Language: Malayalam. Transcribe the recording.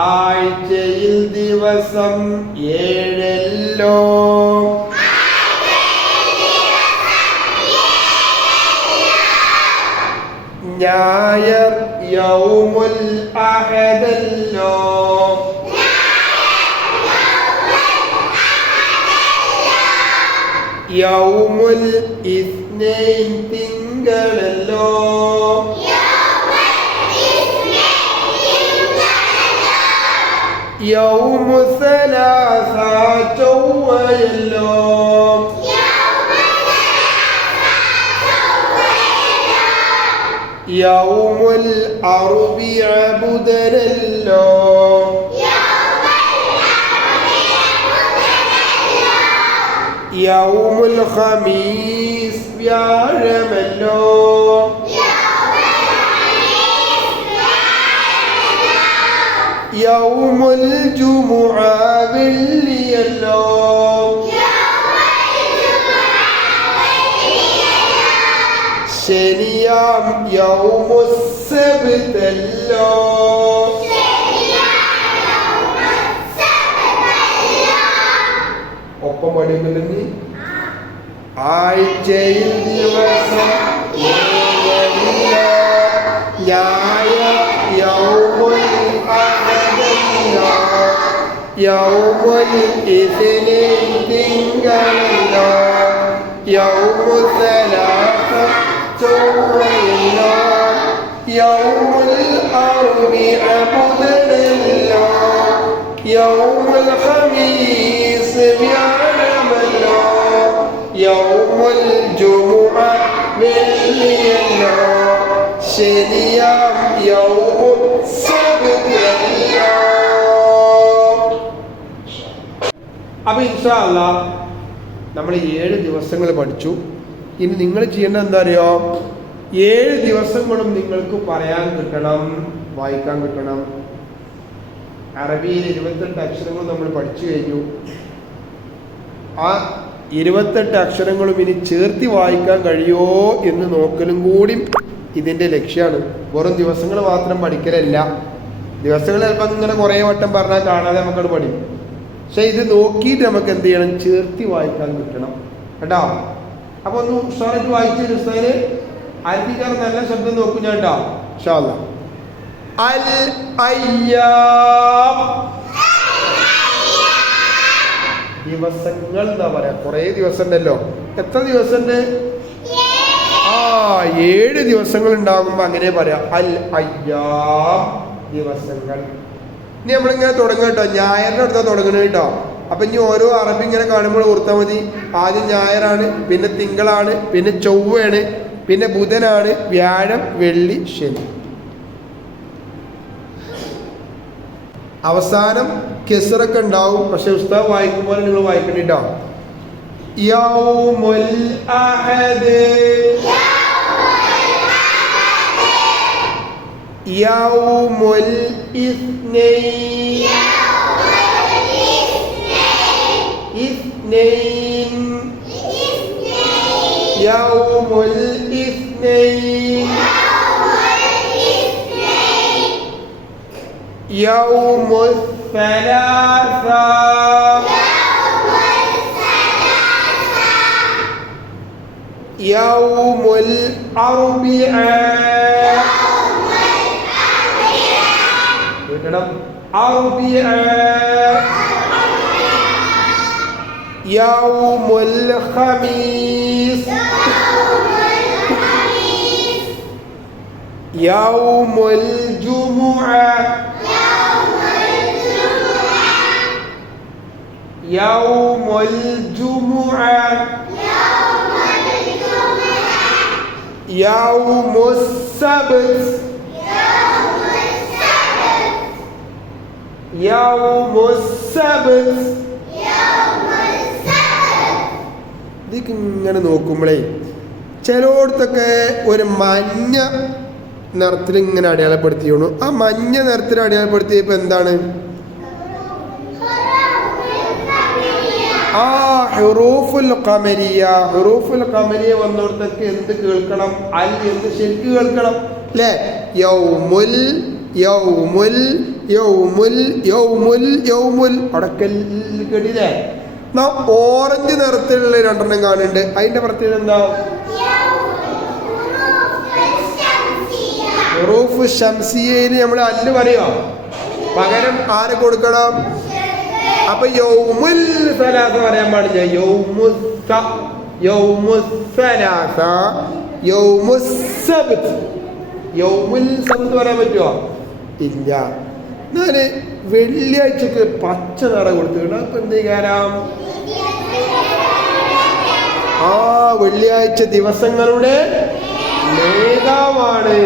ആഴ്ചയിൽ ദിവസം ഏഴല്ലോ. ഞായർ യൗമുൽ അഹദല്ലോ. യൗമുൽ ഇസ്നൈൻ തിങ്കളല്ലോ. യൗമു സലാസ ചൊവ്വയല്ലോ. യൗമുൽ അർബിഅ ബുധനല്ലോ. യൗമുൽ ഖമീസ് വ്യാഴമല്ലോ. യൗമുൽ ജുമുഅ വെള്ളിയല്ലോ. ശനിയാം യൗമുസ്സബ്തല്ലോ. ഒപ്പം പഠിക്കുന്നുണ്ട്. ആഴ്ചയിൽ ദിവസം ഞായർ യൗമുൽ അഹദല്ലോ. യൗമുൽ ഇസ്നൈൻ തിങ്കളല്ലോ. യൗമു സലാസ ചൊവ്വയല്ലോ. യൗമുൽ അർബിഅ ബുധനല്ലോ. യൗമുൽ ഖമീസ് വ്യാഴമല്ലോ. യൗമുൽ ജുമുഅ വെള്ളിയല്ലോ. ശനിയാം യൗമുസ്സബ്തല്ലോ. അപ്പൊ ഇൻഷാ അല്ലാഹ് നമ്മൾ 7 ദിവസങ്ങൾ പഠിച്ചു. ഇനി നിങ്ങൾ ചെയ്യേണ്ട എന്താ അറിയോ? 7 ദിവസങ്ങളും നിങ്ങൾക്ക് പറയാൻ കിട്ടണം, വായിക്കാൻ കിട്ടണം. അറബിയിൽ 28 അക്ഷരങ്ങൾ നമ്മൾ പഠിച്ചു കഴിഞ്ഞു. ആ 28 അക്ഷരങ്ങളും ഇനി ചേർത്തി വായിക്കാൻ കഴിയുമോ എന്ന് നോക്കലും കൂടി ഇതിൻ്റെ ലക്ഷ്യമാണ്. വെറും ദിവസങ്ങൾ മാത്രം പഠിക്കലല്ല. ദിവസങ്ങൾ ചിലപ്പോൾ ഇങ്ങനെ കുറേ വട്ടം പറഞ്ഞാൽ കാണാതെ നമുക്കത് പഠിക്കും. പക്ഷെ ഇത് നോക്കിയിട്ട് നമുക്ക് എന്ത് ചെയ്യണം? ചേർത്തി വായിക്കാൻ കിട്ടണം കേട്ടോ. അപ്പൊ ഒന്ന് ഉഷാറായിട്ട് വായിച്ചു ഉസ്താദിന്. അരബിക്കാർ നല്ല ശബ്ദം നോക്കും ഞാൻ കേട്ടോ. ഇൻഷാ അല്ലാഹ്. അൽ അയ്യാം, ദിവസങ്ങൾ എന്താ പറയാ, കുറെ ദിവസം ഉണ്ടല്ലോ. എത്ര ദിവസം ഉണ്ട്? 7 ദിവസങ്ങൾ ഉണ്ടാകുമ്പോ അങ്ങനെ പറയാം, അൽ അയ്യാം, ദിവസങ്ങൾ. ഇനി നമ്മളിങ്ങനെ തുടങ്ങുക കേട്ടോ. ഞായറിന്റെ അടുത്താ തുടങ്ങണ കേട്ടോ. അപ്പൊ ഇനി ഓരോ അറബി ഇങ്ങനെ കാണുമ്പോൾ ഓർത്താൽ മതി. ആദ്യം ഞായറാണ്, പിന്നെ തിങ്കളാണ്, പിന്നെ ചൊവ്വയാണ്, പിന്നെ ബുധനാണ്, വ്യാഴം, വെള്ളി, ശനി. അവസാനം കെസറൊക്കെ ഉണ്ടാവും. പക്ഷെ ഉസ്താദ് വായിക്കുമ്പോൾ നിങ്ങൾ വായിക്കണ്ടിട്ടോ. യൗമുൽ അഹദ്, യൗമുൽ ഇസ്നൈൻ, ഇസ്നൈൻ, യൗമുൽ ഇസ്നൈൻ, യൗമുൽ സലാസ, യൗമുൽ അർബിഅ, അർബിഅ, യൗമുൽ ഖമീസ്, യൗമുൽ ജുമുഅ, യൗമുൽ ജുമുഅ, യൗമുസ് സബ്ത്, യൗമുസ് സബ്ത്. ഇതൊക്കെ ഇങ്ങനെ നോക്കുമ്പോഴേ ചിലയിടത്തൊക്കെ ഒരു മഞ്ഞ നിറത്തിൽ ഇങ്ങനെ അടയാളപ്പെടുത്തിയോണു. ആ മഞ്ഞ നിറത്തിൽ അടയാളപ്പെടുത്തിയപ്പോൾ എന്താണ്? ഹുറൂഫുൽ ഖമരിയ. ഹുറൂഫുൽ ഖമരിയ വന്നിടത്തൊക്കെ എന്ത് കേൾക്കണം? അൽ എന്ന് ശരിക്ക് കേൾക്കണം അല്ലേ? യൗമുൽ, യൗമുൽ, യൗമുൽ യൗമുൽ യൗമുൽ അടക്കൽ കേട്ടില്ലേ? നാം ഓറഞ്ച് നിറത്തിലുള്ള രണ്ടെണ്ണം കാണുന്നുണ്ട്. അതിന്റെ പ്രത്യേകത എന്താ? ഹുറൂഫ് ശംസിയയിൽ നമ്മൾ അല്ല് പറയോ? പകരം ആരെ കൊടുക്കണം? അപ്പൊ യൗമുൽ സലാസ പറയാൻ പാടില്ല. യൗമുസ്സ യൗമുസ്സലാസ യൗമുസ്സബ്ത് യൗമുൽ സബ്ത് പറയാൻ പറ്റുമോ? ഇല്ല. ഞാന് വെള്ളിയാഴ്ചക്ക് പച്ച നിറം കൊടുത്തിട്ടുണ്ട്. അപ്പൊ എന്ത് കാരണം? ആ വെള്ളിയാഴ്ച ദിവസങ്ങളുടെ നേതാവാണ്.